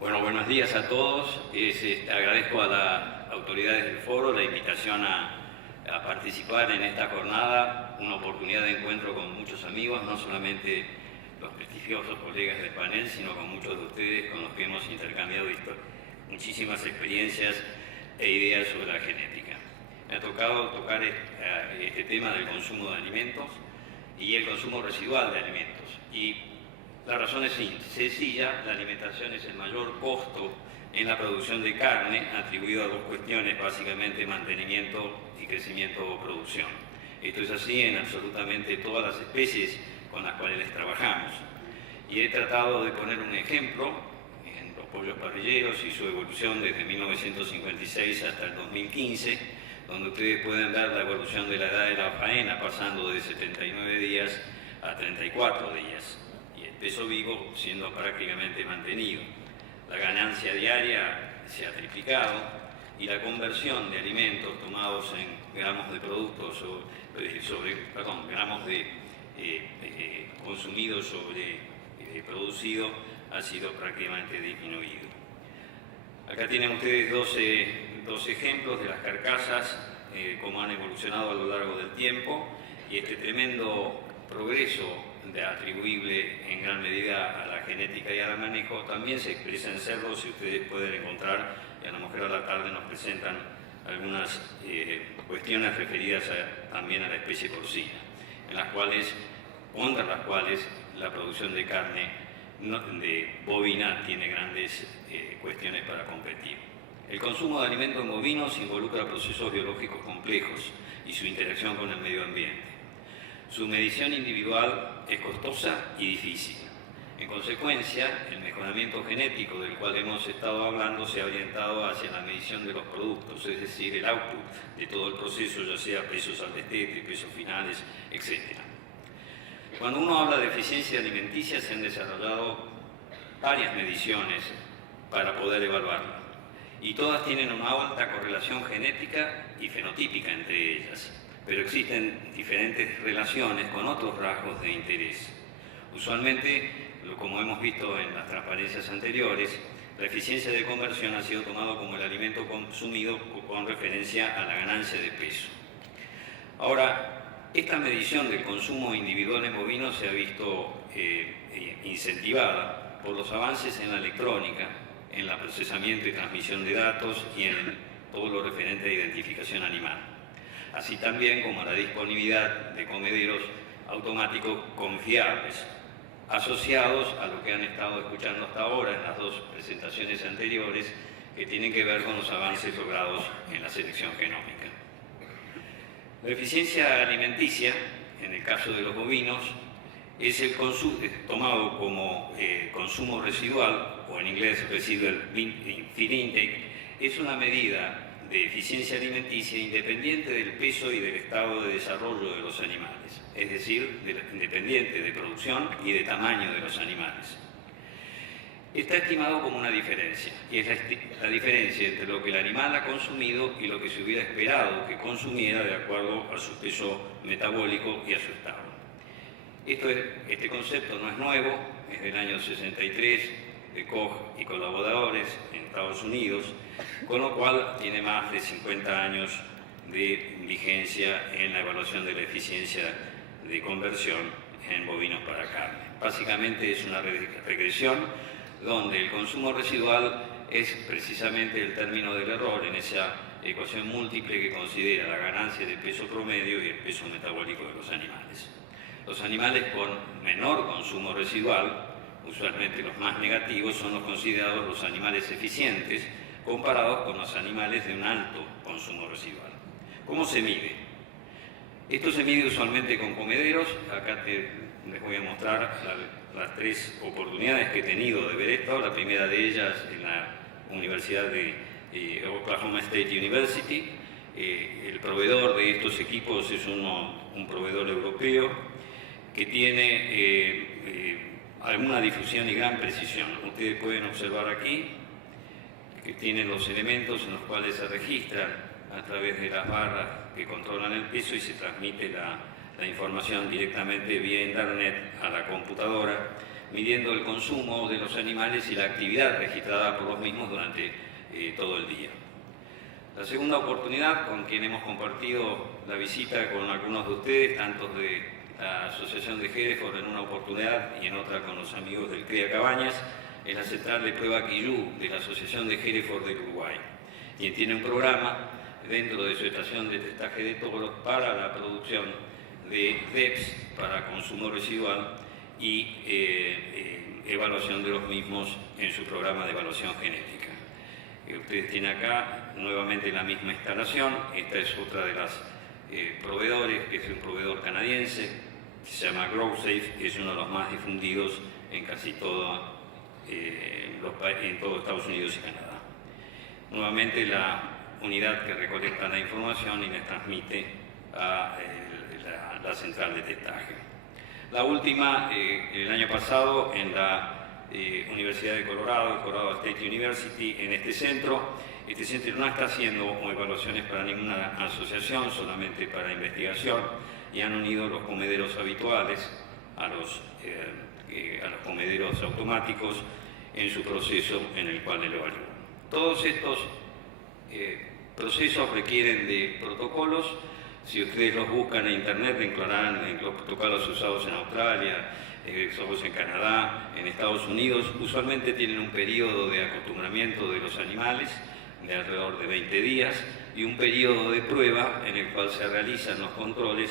Bueno, buenos días a todos. Agradezco a las autoridades del foro la invitación a participar en esta jornada, una oportunidad de encuentro con muchos amigos, no solamente los prestigiosos colegas del panel, sino con muchos de ustedes con los que hemos intercambiado muchísimas experiencias e ideas sobre la genética. Me ha tocado tocar este tema del consumo de alimentos y el consumo residual de alimentos. Y la razón es sencilla: la alimentación es el mayor costo en la producción de carne, atribuido a dos cuestiones, básicamente mantenimiento y crecimiento o producción. Esto es así en absolutamente todas las especies con las cuales trabajamos. Y he tratado de poner un ejemplo en los pollos parrilleros y su evolución desde 1956 hasta el 2015, donde ustedes pueden ver la evolución de la edad de la faena, pasando de 79 días a 34 días. Peso vivo siendo prácticamente mantenido. La ganancia diaria se ha triplicado y la conversión de alimentos tomados en gramos de productos gramos de consumido sobre producido ha sido prácticamente disminuido. Acá tienen ustedes dos ejemplos de las carcasas, cómo han evolucionado a lo largo del tiempo, y este tremendo progreso atribuible en gran medida a la genética y al manejo también se expresa en cerdos, y ustedes pueden encontrar, y a lo mejor a la tarde nos presentan algunas cuestiones referidas también a la especie porcina, contra las cuales la producción de carne de bovina tiene grandes cuestiones para competir. El consumo de alimentos bovinos involucra procesos biológicos complejos y su interacción con el medio ambiente. Su medición individual es costosa y difícil. En consecuencia, el mejoramiento genético del cual hemos estado hablando se ha orientado hacia la medición de los productos, es decir, el output de todo el proceso, ya sea pesos al destete, pesos finales, etc. Cuando uno habla de eficiencia alimenticia, se han desarrollado varias mediciones para poder evaluarla, y todas tienen una alta correlación genética y fenotípica entre ellas, pero existen diferentes relaciones con otros rasgos de interés. Usualmente, como hemos visto en las transparencias anteriores, la eficiencia de conversión ha sido tomado como el alimento consumido con referencia a la ganancia de peso. Ahora, esta medición del consumo individual en bovinos se ha visto incentivada por los avances en la electrónica, en el procesamiento y transmisión de datos y en todo lo referente a identificación animal, así también como la disponibilidad de comederos automáticos confiables, asociados a lo que han estado escuchando hasta ahora en las dos presentaciones anteriores, que tienen que ver con los avances logrados en la selección genómica. La eficiencia alimenticia, en el caso de los bovinos, es el tomado como consumo residual, o en inglés residual feed intake, es una medida de eficiencia alimenticia independiente del peso y del estado de desarrollo de los animales, es decir, independiente de producción y de tamaño de los animales. Está estimado como una diferencia, y es la diferencia entre lo que el animal ha consumido y lo que se hubiera esperado que consumiera de acuerdo a su peso metabólico y a su estado. Este concepto no es nuevo, es del año 63, de Koch y colaboradores en Estados Unidos, con lo cual tiene más de 50 años de vigencia en la evaluación de la eficiencia de conversión en bovinos para carne. Básicamente es una regresión donde el consumo residual es precisamente el término del error en esa ecuación múltiple que considera la ganancia del peso promedio y el peso metabólico de los animales. Los animales con menor consumo residual, usualmente los más negativos, son los considerados los animales eficientes, comparados con los animales de un alto consumo residual. ¿Cómo se mide? Esto se mide usualmente con comederos. Acá les voy a mostrar las tres oportunidades que he tenido de ver esto. La primera de ellas en la Universidad de Oklahoma State University. El proveedor de estos equipos es un proveedor europeo que tiene alguna difusión y gran precisión. Ustedes pueden observar aquí que tienen los elementos en los cuales se registran a través de las barras que controlan el peso y se transmite la información directamente vía internet a la computadora midiendo el consumo de los animales y la actividad registrada por los mismos durante todo el día. La segunda oportunidad con quien hemos compartido la visita con algunos de ustedes, tanto de la Asociación de Hereford en una oportunidad y en otra con los amigos del CREA Cabañas, es la central de prueba Quillú de la Asociación de Hereford del Uruguay, quien tiene un programa dentro de su estación de testaje de toros para la producción de DEPS para consumo residual y evaluación de los mismos en su programa de evaluación genética. Ustedes tienen acá nuevamente la misma instalación. Esta es otra de las proveedores, que es un proveedor canadiense, que se llama GrowSafe, que es uno de los más difundidos en casi todo, en todo Estados Unidos y Canadá. Nuevamente la unidad que recolecta la información y la transmite a la central de testaje. La última, el año pasado, en la Universidad de Colorado State University, en este centro no está haciendo evaluaciones para ninguna asociación, solamente para investigación, y han unido los comederos habituales a los comederos automáticos en su proceso en el cual lo evalúan. Todos estos procesos requieren de protocolos. Si ustedes los buscan en internet, encontrarán los protocolos usados en Australia, usados en Canadá, en Estados Unidos. Usualmente tienen un periodo de acostumbramiento de los animales de alrededor de 20 días y un periodo de prueba en el cual se realizan los controles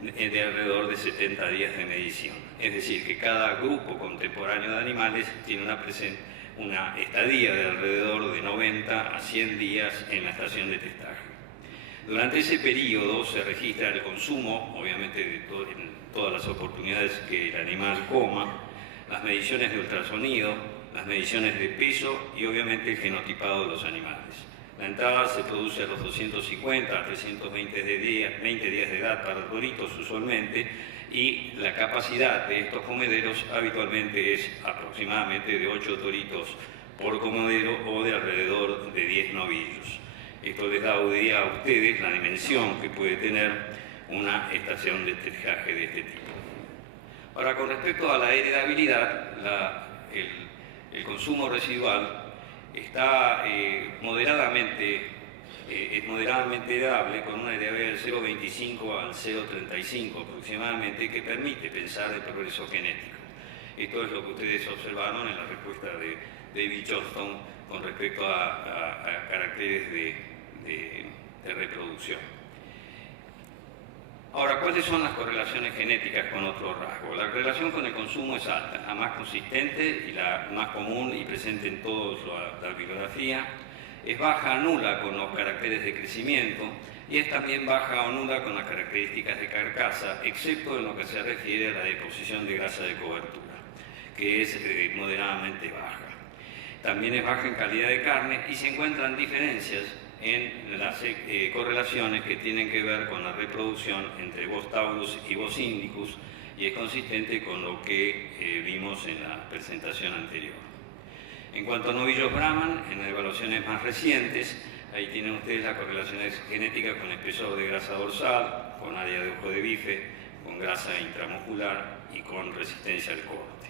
de alrededor de 70 días de medición. Es decir, que cada grupo contemporáneo de animales tiene una estadía de alrededor de 90 a 100 días en la estación de testaje. Durante ese periodo se registra el consumo, obviamente en todas las oportunidades que el animal coma, las mediciones de ultrasonido, las mediciones de peso y obviamente el genotipado de los animales. La entrada se produce a los 250 a 320 días de edad para toritos usualmente, y la capacidad de estos comederos habitualmente es aproximadamente de 8 toritos por comedero o de alrededor de 10 novillos. Esto les da idea a ustedes la dimensión que puede tener una estación de testaje de este tipo. Ahora, con respecto a la heredabilidad, el consumo residual está moderadamente heredable, con una heredabilidad del 0,25 al 0,35 aproximadamente, que permite pensar el progreso genético. Esto es lo que ustedes observaron en la respuesta de David Johnston con respecto a caracteres de reproducción. Ahora, ¿cuáles son las correlaciones genéticas con otro rasgo? La relación con el consumo es alta, la más consistente y la más común y presente en toda la bibliografía. Es baja o nula con los caracteres de crecimiento y es también baja o nula con las características de carcasa, excepto en lo que se refiere a la deposición de grasa de cobertura, que es moderadamente baja. También es baja en calidad de carne y se encuentran diferencias en las correlaciones que tienen que ver con la reproducción entre Bos taurus y Bos indicus, y es consistente con lo que vimos en la presentación anterior. En cuanto a novillos Brahman, en evaluaciones más recientes, ahí tienen ustedes las correlaciones genéticas con espesor de grasa dorsal, con área de ojo de bife, con grasa intramuscular y con resistencia al corte.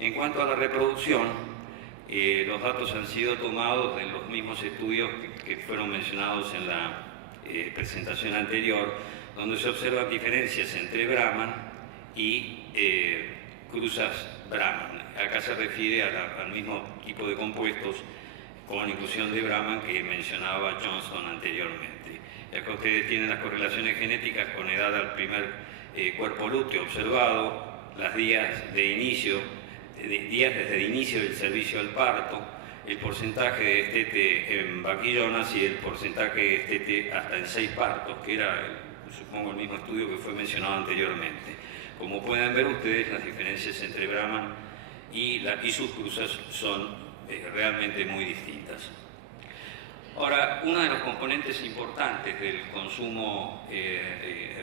En cuanto a la reproducción, los datos han sido tomados de los mismos estudios que fueron mencionados en la presentación anterior, donde se observan diferencias entre Brahman y cruzas Brahman. Acá se refiere al mismo tipo de compuestos con inclusión de Brahman que mencionaba Johnston anteriormente. Acá ustedes tienen las correlaciones genéticas con edad al primer cuerpo lúteo observado, los días de inicio, días desde el inicio del servicio al parto, el porcentaje de destete en vaquillonas y el porcentaje de destete hasta en 6 partos, que era, supongo, el mismo estudio que fue mencionado anteriormente. Como pueden ver ustedes, las diferencias entre Brahman y sus cruzas son realmente muy distintas. Ahora, uno de los componentes importantes del consumo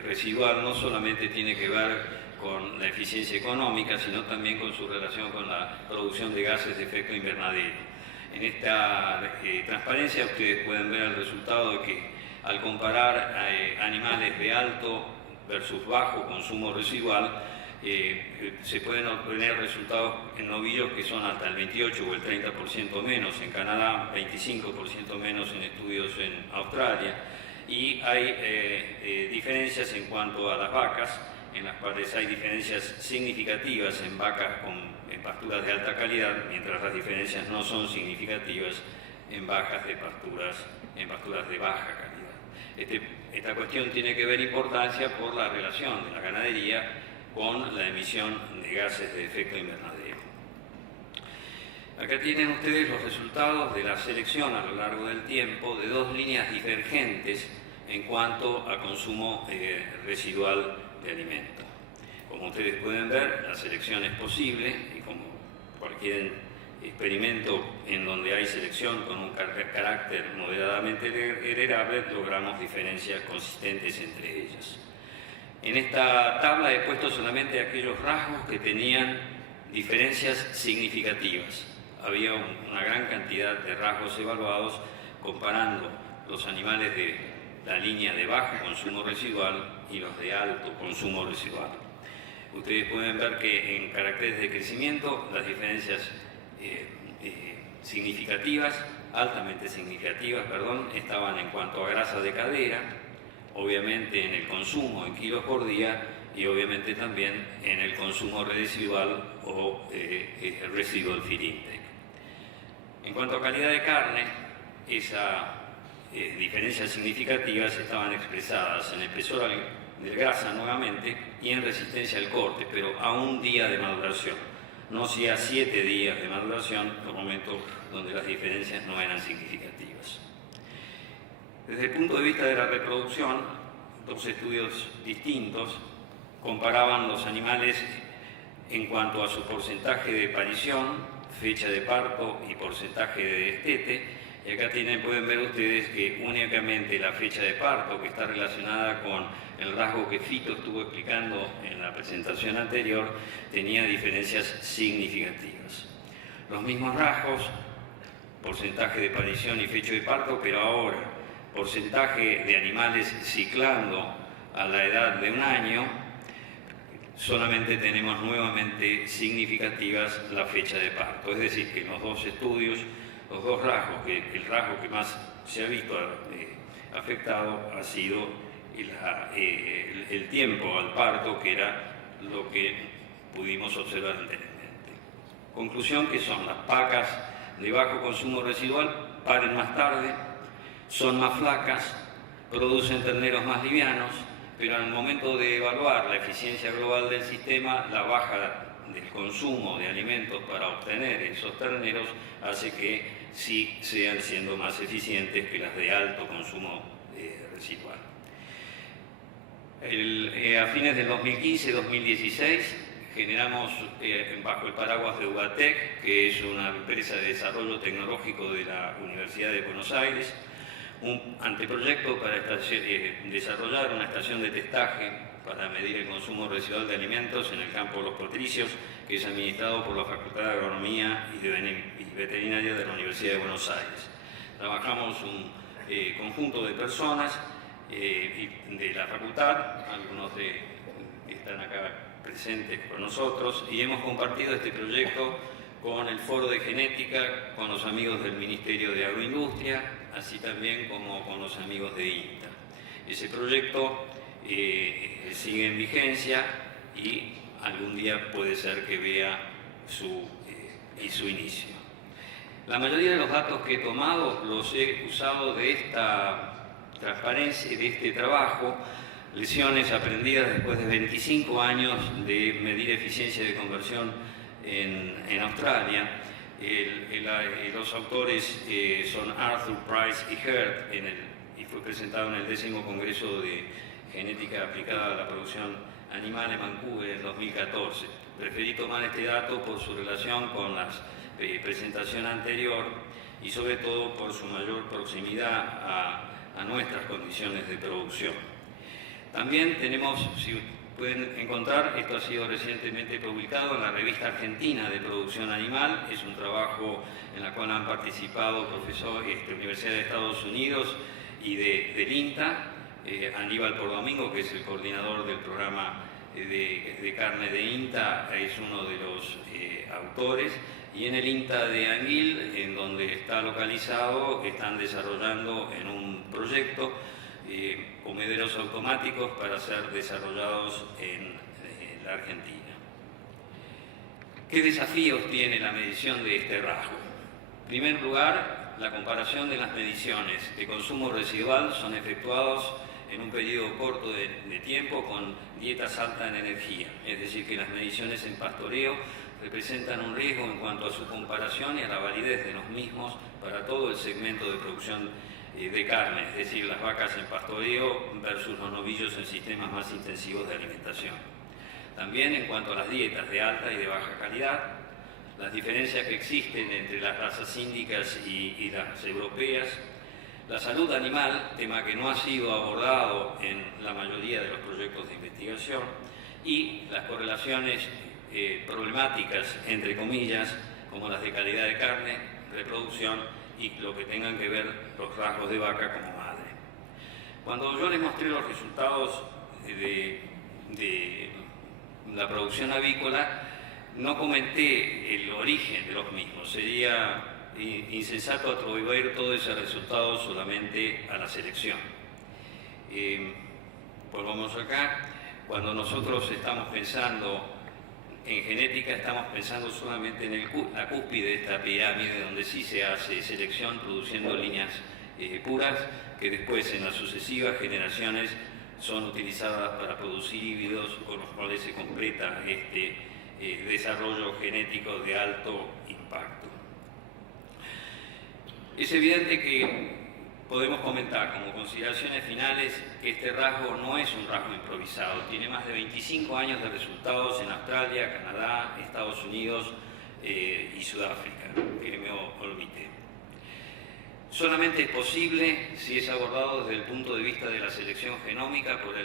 residual no solamente tiene que ver con la eficiencia económica, sino también con su relación con la producción de gases de efecto invernadero. En esta transparencia ustedes pueden ver el resultado de que al comparar animales de alto versus bajo consumo residual, se pueden obtener resultados en novillos que son hasta el 28 o el 30% menos en Canadá, 25% menos en estudios en Australia, y hay diferencias en cuanto a las vacas, en las cuales hay diferencias significativas en vacas en pasturas de alta calidad, mientras las diferencias no son significativas en vacas en pasturas de baja calidad. Esta cuestión tiene que ver importancia por la relación de la ganadería con la emisión de gases de efecto invernadero. Acá tienen ustedes los resultados de la selección a lo largo del tiempo de dos líneas divergentes en cuanto a consumo residual de alimento. Como ustedes pueden ver, la selección es posible y como cualquier experimento en donde hay selección con un carácter moderadamente heredable, logramos diferencias consistentes entre ellas. En esta tabla he puesto solamente aquellos rasgos que tenían diferencias significativas. Había una gran cantidad de rasgos evaluados comparando los animales de la línea de bajo consumo residual y los de alto consumo residual. Ustedes pueden ver que en caracteres de crecimiento las diferencias significativas, altamente significativas, estaban en cuanto a grasa de cadera, obviamente en el consumo en kilos por día y obviamente también en el consumo residual o residual feed intake. En cuanto a calidad de carne, esas diferencias significativas estaban expresadas en espesor de grasa nuevamente y en resistencia al corte, pero a un día de maduración, no si a 7 días de maduración, los momentos donde las diferencias no eran significativas. Desde el punto de vista de la reproducción, dos estudios distintos comparaban los animales en cuanto a su porcentaje de parición, fecha de parto y porcentaje de destete. Y acá pueden ver ustedes que únicamente la fecha de parto, que está relacionada con el rasgo que Fito estuvo explicando en la presentación anterior, tenía diferencias significativas. Los mismos rasgos, porcentaje de parición y fecha de parto, pero ahora porcentaje de animales ciclando a la edad de 1 año, solamente tenemos nuevamente significativas la fecha de parto. Es decir, que en los dos estudios, los dos rasgos, el rasgo que más se ha visto afectado ha sido el tiempo al parto, que era lo que pudimos observar anteriormente. Conclusión que son las vacas de bajo consumo residual paren más tarde, son más flacas, producen terneros más livianos, pero al momento de evaluar la eficiencia global del sistema, la baja del consumo de alimentos para obtener esos terneros hace que sí sean siendo más eficientes que las de alto consumo residual. A fines del 2015-2016 generamos bajo el paraguas de UBATEC, que es una empresa de desarrollo tecnológico de la Universidad de Buenos Aires, un anteproyecto para desarrollar una estación de testaje para medir el consumo residual de alimentos en el campo de Los Patricios, que es administrado por la Facultad de Agronomía y Veterinaria de la Universidad de Buenos Aires. Trabajamos un conjunto de personas de la facultad, algunos están acá presentes con nosotros, y hemos compartido este proyecto con el Foro de Genética, con los amigos del Ministerio de Agroindustria, así también como con los amigos de INTA. Ese proyecto sigue en vigencia y algún día puede ser que vea su inicio. La mayoría de los datos que he tomado los he usado de esta transparencia, de este trabajo, lecciones aprendidas después de 25 años de medir eficiencia de conversión en Australia. Los autores son Arthur, Price y Hurt, y fue presentado en el 10º Congreso de Genética Aplicada a la Producción Animal en Vancouver en 2014. Preferí tomar este dato por su relación con la presentación anterior y sobre todo por su mayor proximidad a nuestras condiciones de producción. También tenemos, si pueden encontrar, esto ha sido recientemente publicado en la Revista Argentina de Producción Animal, es un trabajo en el cual han participado profesores de Universidad de Estados Unidos y del INTA, Aníbal Pordomingo, que es el coordinador del programa de carne de INTA es uno de los autores, y en el INTA de Anguil, en donde está localizado, están desarrollando en un proyecto comederos automáticos para ser desarrollados en la Argentina. ¿Qué desafíos tiene la medición de este rasgo? En primer lugar, la comparación de las mediciones de consumo residual son efectuados en un periodo corto de tiempo con dietas altas en energía, es decir, que las mediciones en pastoreo representan un riesgo en cuanto a su comparación y a la validez de los mismos para todo el segmento de producción de carne, es decir, las vacas en pastoreo versus los novillos en sistemas más intensivos de alimentación. También en cuanto a las dietas de alta y de baja calidad, las diferencias que existen entre las razas índicas y las europeas, la salud animal, tema que no ha sido abordado en la mayoría de los proyectos de investigación, y las correlaciones problemáticas, entre comillas, como las de calidad de carne, reproducción y lo que tengan que ver los rasgos de vaca como madre. Cuando yo les mostré los resultados de la producción avícola, no comenté el origen de los mismos. Sería insensato atribuir todo ese resultado solamente a la selección. Volvamos acá. Cuando nosotros estamos pensando en genética, estamos pensando solamente en la cúspide de esta pirámide, donde sí se hace selección produciendo líneas puras, que después en las sucesivas generaciones son utilizadas para producir híbridos con los cuales se completa este desarrollo genético de alto impacto. Es evidente que podemos comentar como consideraciones finales que este rasgo no es un rasgo improvisado, tiene más de 25 años de resultados en Australia, Canadá, Estados Unidos y Sudáfrica, que me olvidé. Solamente es posible si es abordado desde el punto de vista de la selección genómica por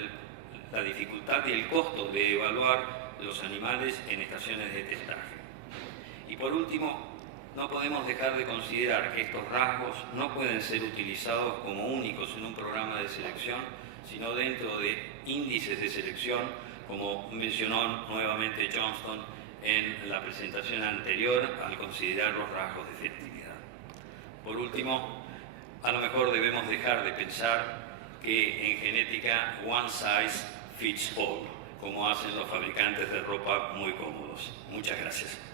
la dificultad y el costo de evaluar los animales en estaciones de testaje. Y por último, no podemos dejar de considerar que estos rasgos no pueden ser utilizados como únicos en un programa de selección, sino dentro de índices de selección, como mencionó nuevamente Johnston en la presentación anterior al considerar los rasgos de fertilidad. Por último, a lo mejor debemos dejar de pensar que en genética one size fits all, como hacen los fabricantes de ropa muy cómodos. Muchas gracias.